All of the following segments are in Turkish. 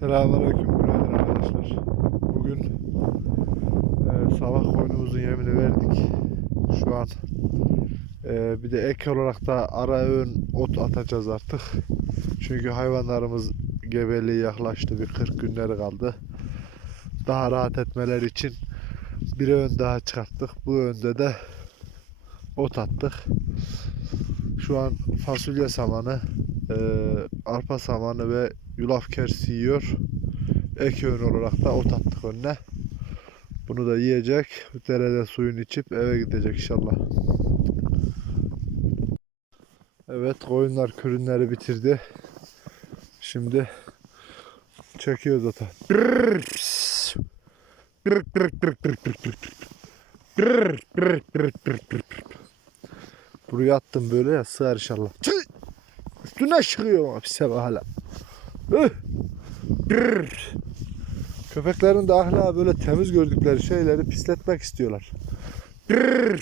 Selamünaleyküm günaydın arkadaşlar. Bugün e, sabah koyunumuzun yemini verdik. Şu an e, bir de ek olarak da ara öğün ot atacağız artık. Çünkü hayvanlarımız gebeliği yaklaştı. Bir 40 günleri kaldı. Daha rahat etmeleri için bir öğün daha çıkarttık. Bu öğünde de ot attık. Şu an fasulye samanı, e, arpa samanı ve yulaf kersi yiyor. Ek öğün olarak da ot attık önüne. Bunu da yiyecek. Derede suyunu içip eve gidecek inşallah. Evet koyunlar kürünleri bitirdi. Şimdi çekiyoruz ota. Buraya attım böyle ya sığar inşallah. Üstüne çıkıyor ama pise Köpeklerin de ahlakı böyle temiz gördükleri şeyleri pisletmek istiyorlar. Brrr!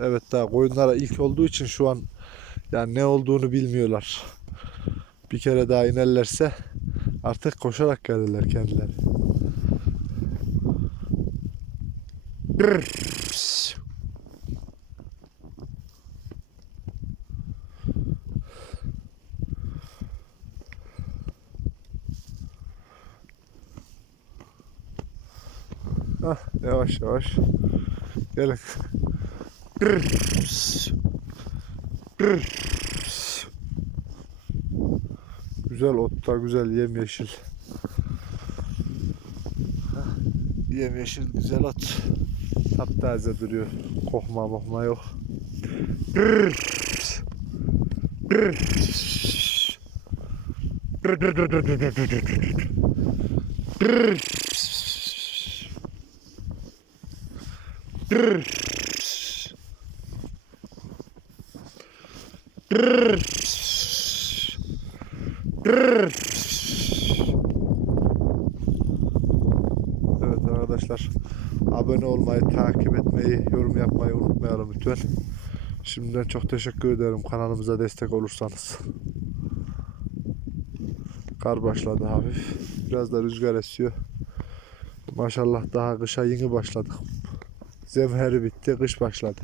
Evet daha koyunlara ilk olduğu için şu an yani ne olduğunu bilmiyorlar. Bir kere daha inerlerse artık koşarak gelirler kendileri. Brrr. Hah, yavaş yavaş. Gelin. Güzel otta güzel yemyeşil. Yemyeşil güzel ot. Taptaze duruyor. Kokma mokma yok. Brrrs. Evet arkadaşlar abone olmayı, takip etmeyi, yorum yapmayı unutmayalım lütfen. Şimdiden çok teşekkür ederim kanalımıza destek olursanız. Kar başladı hafif. Biraz da rüzgar esiyor. Maşallah daha kışa yeni başladık. Zemheri bitti, kış başladı.